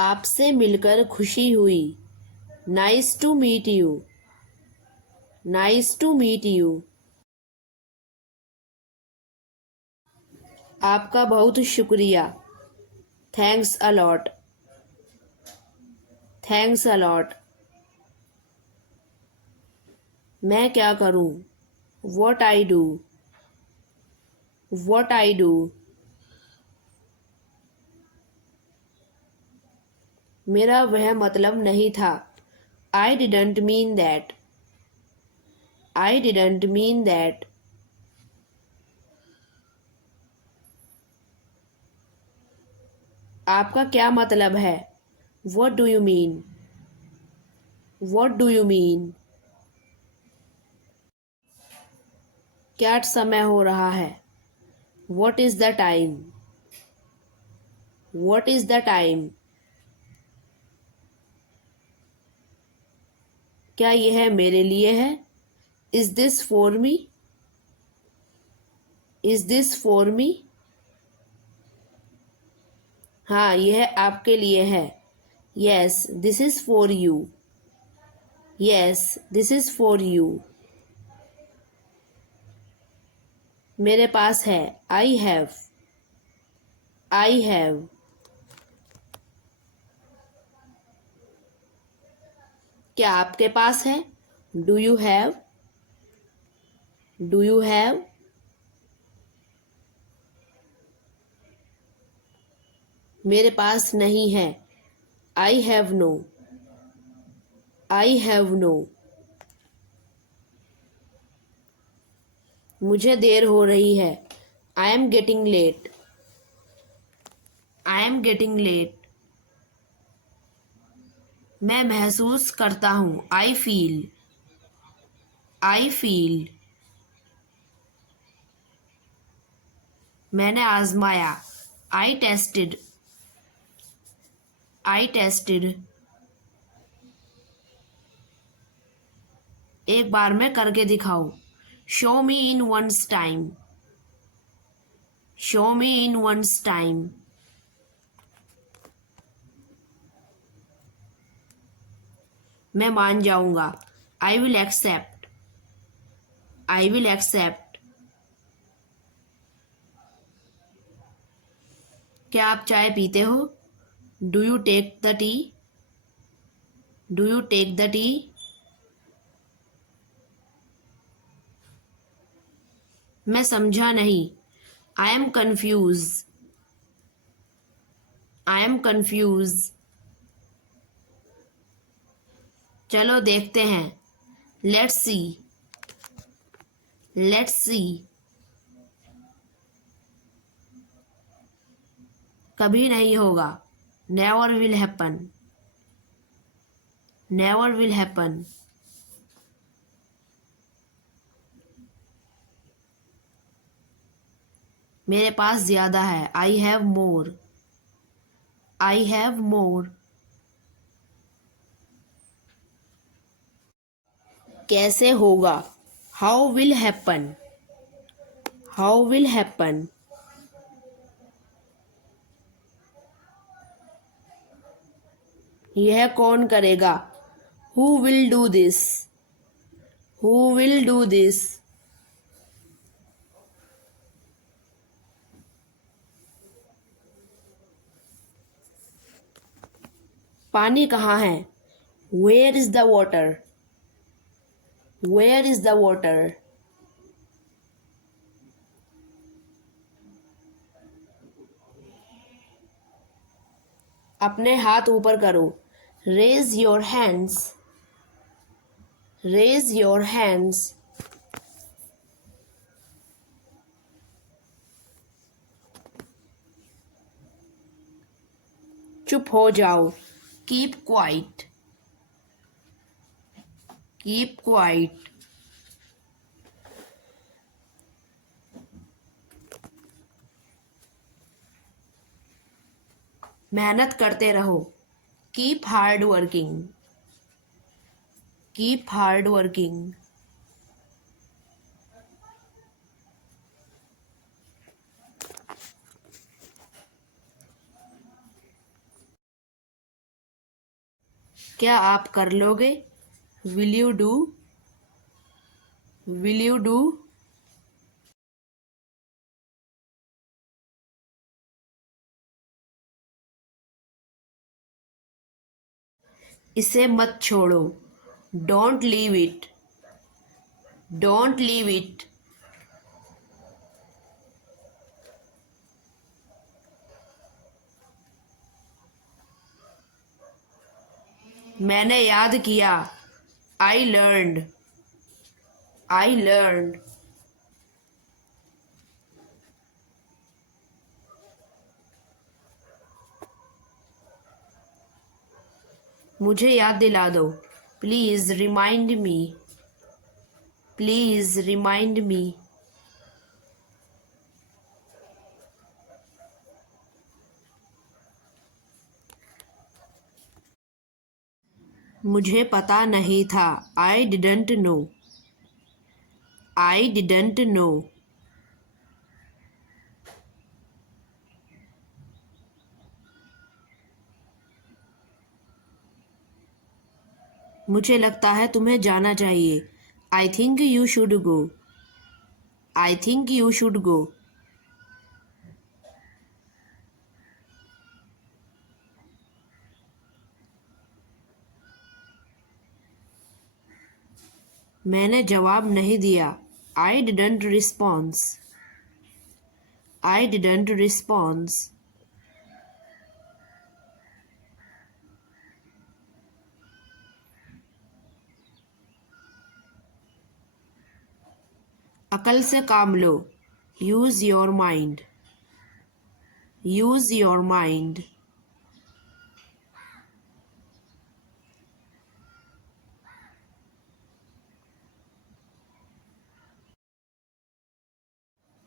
आपसे मिलकर खुशी हुई। Nice to meet you. Nice to meet you. आपका बहुत शुक्रिया। Thanks a lot. Thanks a lot. मैं क्या करूं? What I do? What I do? मेरा वह मतलब नहीं था। I didn't mean that. I didn't mean that. आपका क्या मतलब है? What do you mean? What do you mean? क्या समय हो रहा है? What is the time? What is the time? क्या यह मेरे लिए है? Is this for me? Is this for me? हाँ, यह आपके लिए है। Yes, this is for you. Yes, this is for you. मेरे पास है। I have. I have. क्या आपके पास है? Do you have? Do you have? मेरे पास नहीं है। I have no. I have no. मुझे देर हो रही है। I am getting late. I am getting late. मैं महसूस करता हूँ। I feel. I feel. मैंने आजमाया। I tested. I tested. एक बार में करके दिखाओ। Show me in one's time. Show me in one's time. मैं मान जाऊंगा। I will accept. I will accept. क्या आप चाय पीते हो? Do you take the tea? Do you take the tea? मैं समझा नहीं। I am confused. I am confused. चलो देखते हैं। Let's see. Let's see. कभी नहीं होगा। Never will happen. Never will happen. मेरे पास ज्यादा है। I have more. I have more. कैसे होगा? How will happen? How will happen? यह कौन करेगा? Who will do this? Who will do this? पानी कहाँ है? Where is the water? Where is the water? अपने हाथ ऊपर करो। Raise your hands. Raise your hands. चुप हो जाओ। Keep quiet. Keep quiet. मेहनत करते रहो। Keep hard working. Keep hard working. क्या आप कर लोगे? Will you do? Will you do? इसे मत छोड़ो। Don't leave it. Don't leave it. मैंने याद किया। I learned. I learned. मुझे याद दिला दो। Please remind me. Please remind me. मुझे पता नहीं था। I didn't know. I didn't know. मुझे लगता है तुम्हें जाना चाहिए। I think you should go. I think you should go. मैंने जवाब नहीं दिया। I didn't response. I didn't response. अकल से काम लो। Use your mind. Use your mind.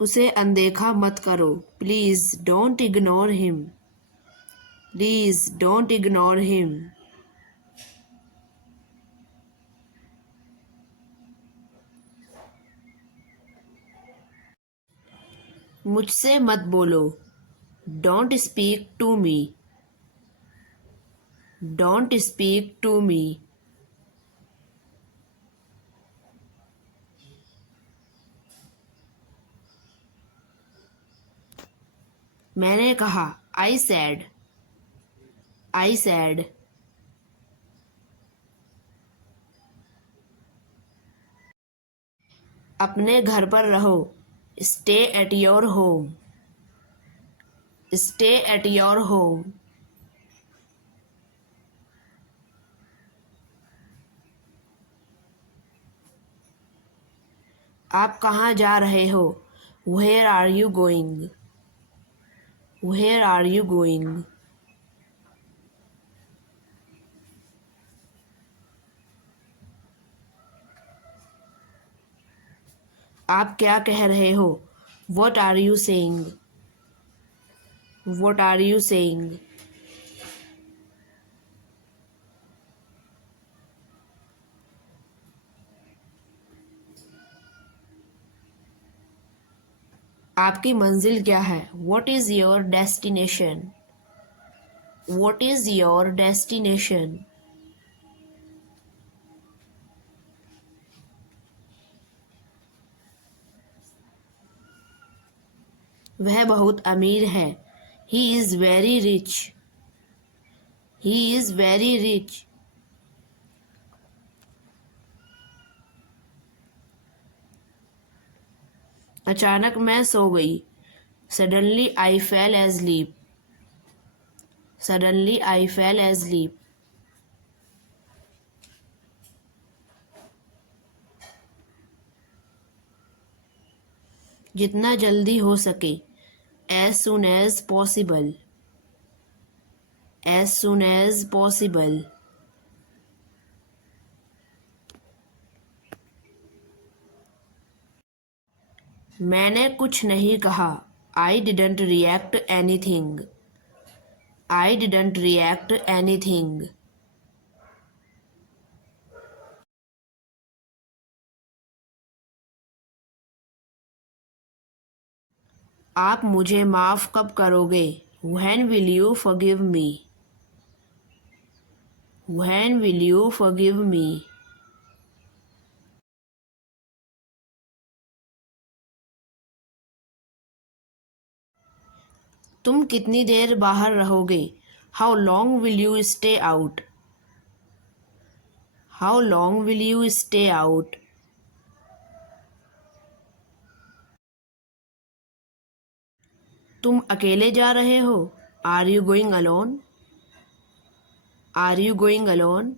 उसे अनदेखा मत करो। Please don't ignore him. Please don't ignore him. मुझसे मत बोलो। Don't speak to me. Don't speak to me. मैंने कहा। I said. I said. अपने घर पर रहो। Stay at your home. Stay at your home. आप कहाँ जा रहे हो? Where are you going? Where are you going? आप क्या कह रहे हो? What are you saying? What are you saying? आपकी मंजिल क्या है? What is your destination? What is your destination? वह बहुत अमीर है। He is very rich. He is very rich. अचानक मैं सो गई। Suddenly I fell asleep. Suddenly I fell asleep. जितना जल्दी हो सके। As soon as possible. As soon as possible. मैंने कुछ नहीं कहा। I didn't react anything. I didn't react anything. आप मुझे माफ़ कब करोगे? When will you forgive me? When will you forgive me? तुम कितनी देर बाहर रहोगे? How long will you stay out? How long will you stay out? तुम अकेले जा रहे हो? Are you going alone? Are you going alone?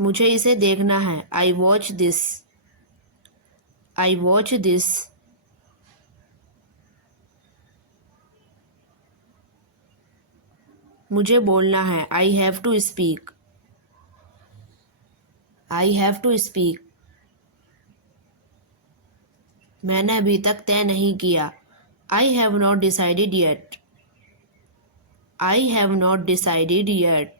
मुझे इसे देखना है। I watch this. I watch this. मुझे बोलना है। I have to speak. I have to speak. मैंने अभी तक तय नहीं किया। I have not decided yet. I have not decided yet.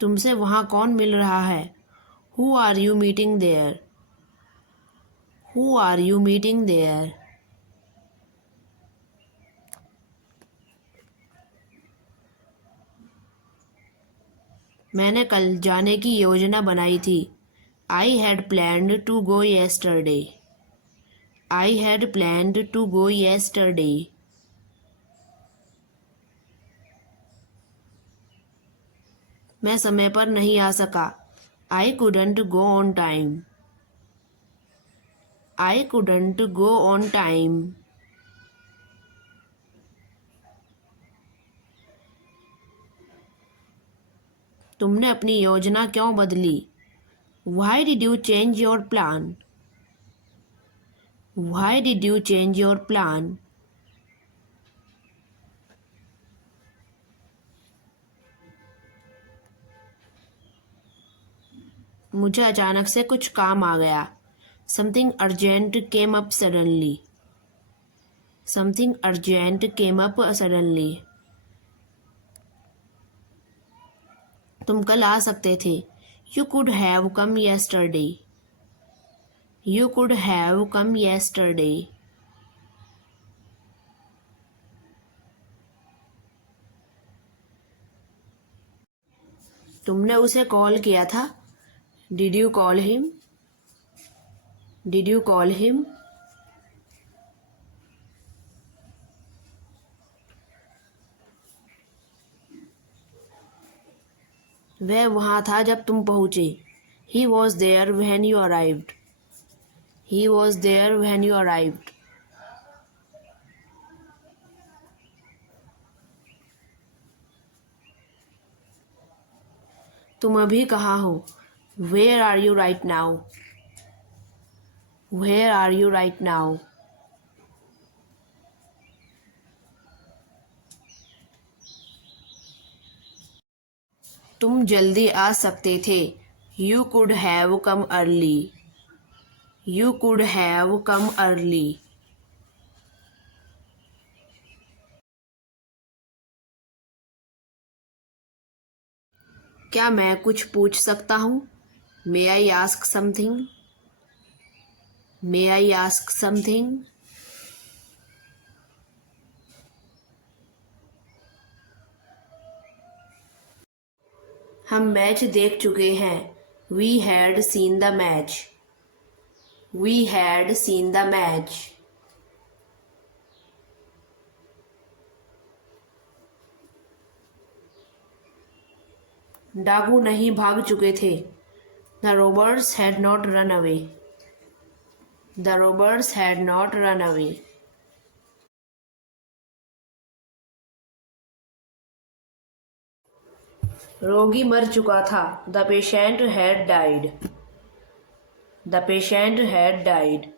तुमसे वहाँ कौन मिल रहा है? Who are you meeting there? Who are you meeting there? मैंने कल जाने की योजना बनाई थी। I had planned to go yesterday. I had planned to go yesterday. मैं समय पर नहीं आ सका। I couldn't go on time. I couldn't go on time. तुमने अपनी योजना क्यों बदली? Why did you change your plan? Why did you change your plan? मुझे अचानक से कुछ काम आ गया। Something urgent came up suddenly. Something urgent came up suddenly. तुम कल आ सकते थे। You could have come yesterday. You could have come yesterday. तुमने उसे कॉल किया था? Did you call him? Did you call him? वह वहाँ था जब तुम पहुँचे। He was there when you arrived. He was there when you arrived. तुम अभी कहाँ हो? Where are you right now? Where are you right now? तुम जल्दी आ सकते थे। You could have come early. You could have come early. क्या मैं कुछ पूछ सकता हूँ? May I ask something? May I ask something? हम मैच देख चुके हैं। We had seen the match. We had seen the match. डाकू नहीं भाग चुके थे। The robbers had not run away. The robbers had not run away. रोगी मर चुका था। The patient had died. The patient had died.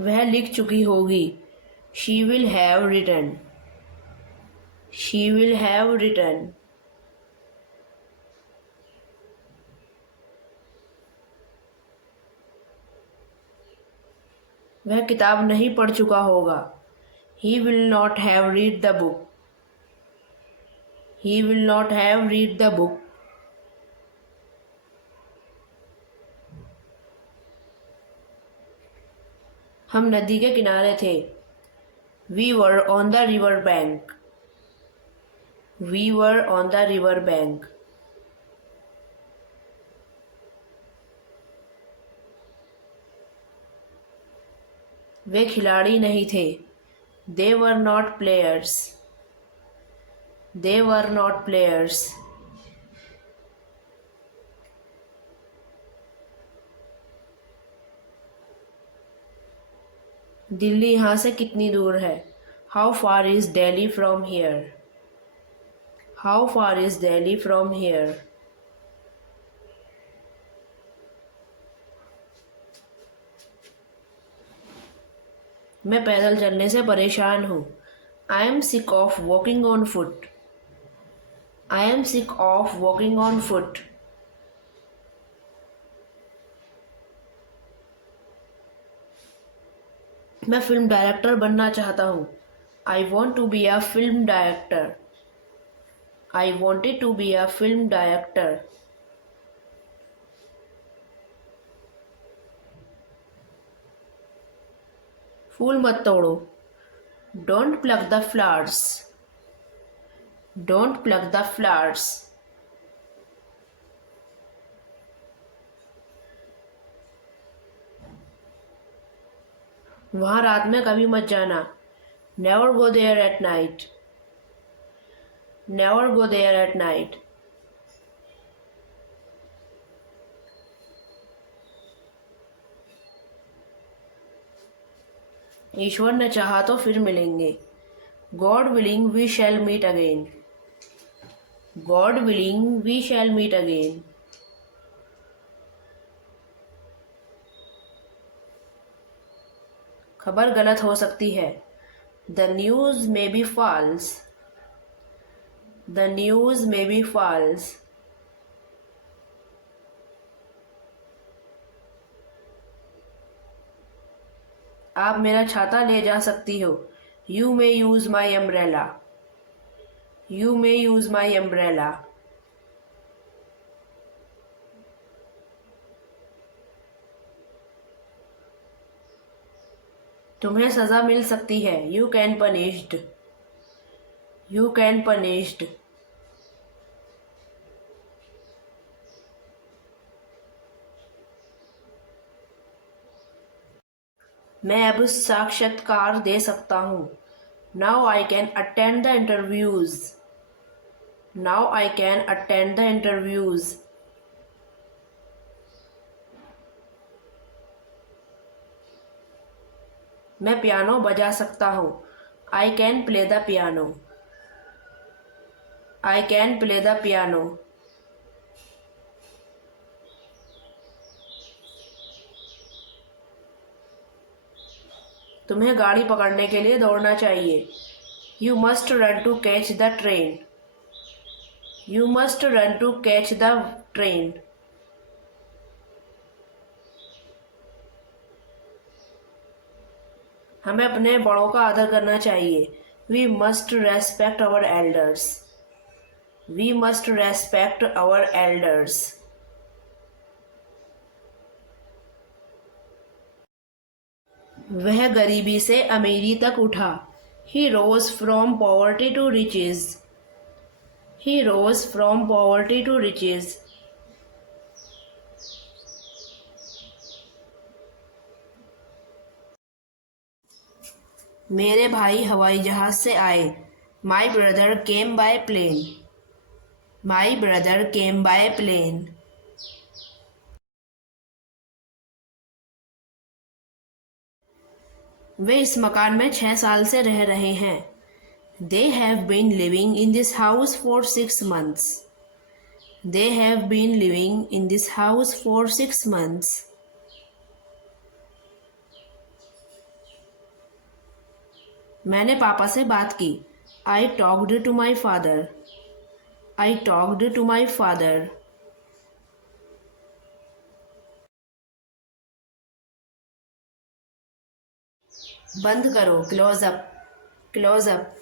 वह लिख चुकी होगी। She will have written. She will have written. वह किताब नहीं पढ़ चुका होगा। He will not have read the book. He will not have read the book. हम नदी के किनारे थे। We were on the river bank. We were on the river bank. वे खिलाड़ी नहीं थे। They were not players. They were not players. Delhi यहाँ से कितनी दूर है? How far is Delhi from here? How far is Delhi from here? मैं पैदल चलने से परेशान हूँ। I am sick of walking on foot. I am sick of walking on foot. मैं फिल्म डायरेक्टर बनना चाहता हूँ। I want to be a film director. I wanted to be a film director. फूल मत तोड़ो। Don't pluck the flowers. Don't pluck the flowers. वहाँ रात में कभी मत जाना। Never go there at night. Never go there at night. ईश्वर ने चाहा तो फिर मिलेंगे। God willing we shall meet again. God willing we shall meet again. खबर गलत हो सकती है। The news may be false. The news may be false. आप मेरा छाता ले जा सकती हो। You may use my umbrella. You may use my umbrella. तुम्हें सजा मिल सकती है। You can punished. You can punished. मैं अब साक्षात्कार दे सकता हूँ। Now I can attend the interviews. Now I can attend the interviews. मैं पियानो बजा सकता हूँ। I can play the piano. I can play the piano. तुम्हें गाड़ी पकड़ने के लिए दौड़ना चाहिए। You must run to catch the train. You must run to catch the train. हमें अपने बड़ों का आदर करना चाहिए। We must respect our elders. We must respect our elders. वह गरीबी से अमीरी तक उठा। He rose from poverty to riches. He rose from poverty to riches. मेरे भाई हवाई जहाज से आए। My brother came by plane. My brother came by plane. वे इस मकान में 6 साल से रह रहे हैं। They have been living in this house for 6 months. They have been living in this house for 6 months. मैंने पापा से बात की। I talked to my father. I talked to my father. बंद करो, क्लोज अप, क्लोज अप।